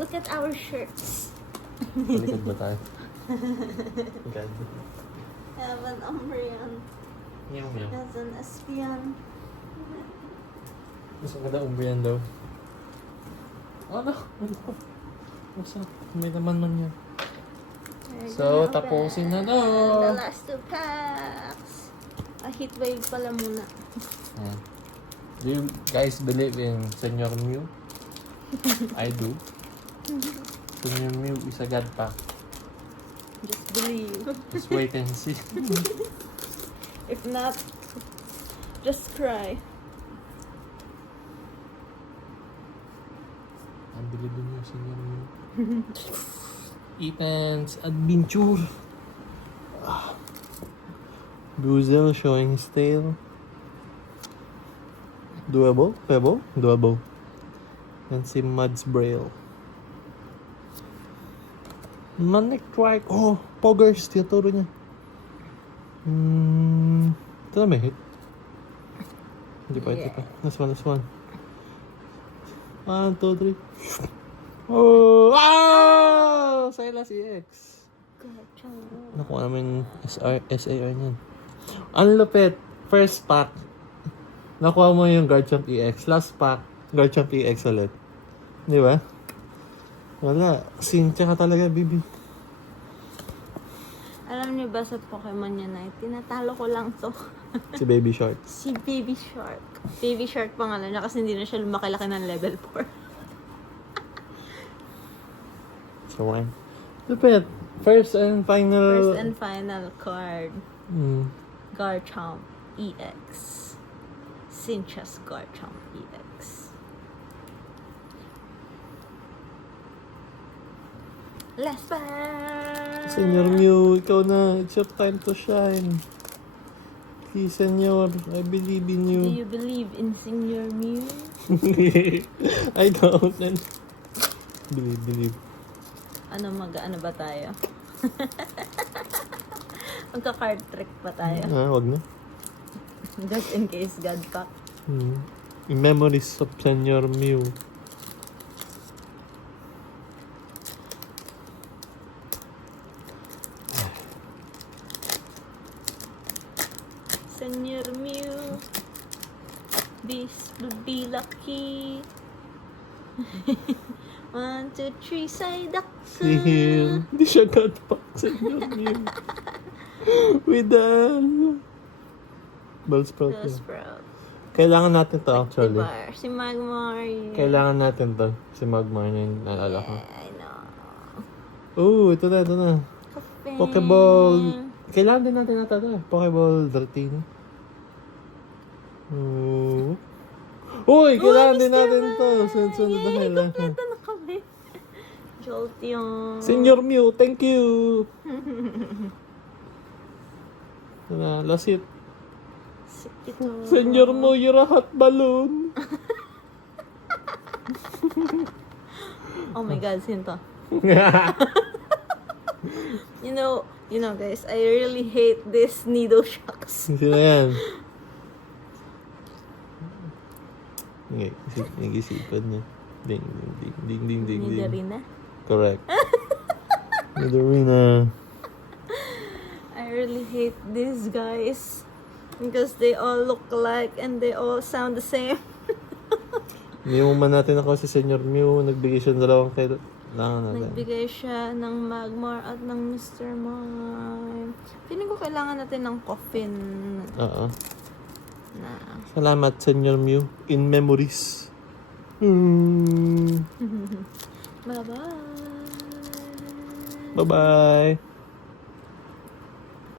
Look at our shirts. Palikod ba tayo? God. I have an Umbreon. Meow. Has an Espion. Gusto ko na umbuyan daw. Ano? Basta, may naman man yan. We're So, gonna tapusin na open to. the last 2 packs. A heat wave pala muna. Do you guys believe in Senyor Mew? I do. Senyor Mew is a god pack. Just believe. Just wait and see. If not, just cry. I believe in you, Senyor Mew. Ethan's adventure. Bruiser showing his tail. Doable? Pebble? Doable. And si Mads Braille. Manic Trike. Oh, Poggers. Tinaturo niya. Ito na may hit. Hindi pa, ito pa. Last one. 1, 2, 3. Oh! Ah! Silas EX. Nakuha namin SAR niyan. Ang lupit. First pack. Nakuha mo yung Garchomp EX. Last pack, Garchomp EX ulit. Di ba? Wala. Sincha ka talaga, baby. Alam niyo ba sa Pokemon Unite, tinatalo ko lang to. Si Baby Shark. Si Baby Shark. Baby Shark pangalan niya kasi hindi na siya lumaki-laki ng level 4. So, one. Lupit. First and final card. Garchomp EX. Sinchas Garchomp EX. Last pack! Senyor Mew, ikaw na. It's your time to shine. Please, Senyor. I believe in you. Do you believe in Senyor Mew? I don't. Believe. Ano ba tayo? Magka-card trick pa tayo. Wag na. Just in case God pack. Memories of Senyor Mew. Senyor Mew, this would be lucky. 1, 2, 3, Psyduck. Sihil. Hindi siya godpack, Senyor Mew. With the Bellsprout. Bellsprout. Kailangan natin to actually. Diba? Si Magmar. Kailangan natin to. Si Magmar na yung naalala ko. I know. Oh, ito na. Kape. Pokeball. Kailangan din natin ito. Pokeball 13. Oh. Uy, kailangan din natin to. Sunod na kailangan. Kompleto na kami. Jolteon. Senyor Mew, thank you. Last hit. Ito. Senyor Mew, you're a hot balloon. Oh my God, sinto. You know guys, I really hate this needle shocks. Sino yan? Nag-isipan niya. Ding. Nidorina. Correct. Nidorina. I really hate these guys because they all look alike and they all sound the same. Hindi mo man natin ako si Senyor Mew. Nagbigay siya ng dalawang kailangan natin. Nagbigay siya ng Magmar at ng Mr. Mime. Feeling ko kailangan natin ng coffin. Oo. Na. Salamat, Senyor Mew. In memories. Bye-bye. Bye-bye.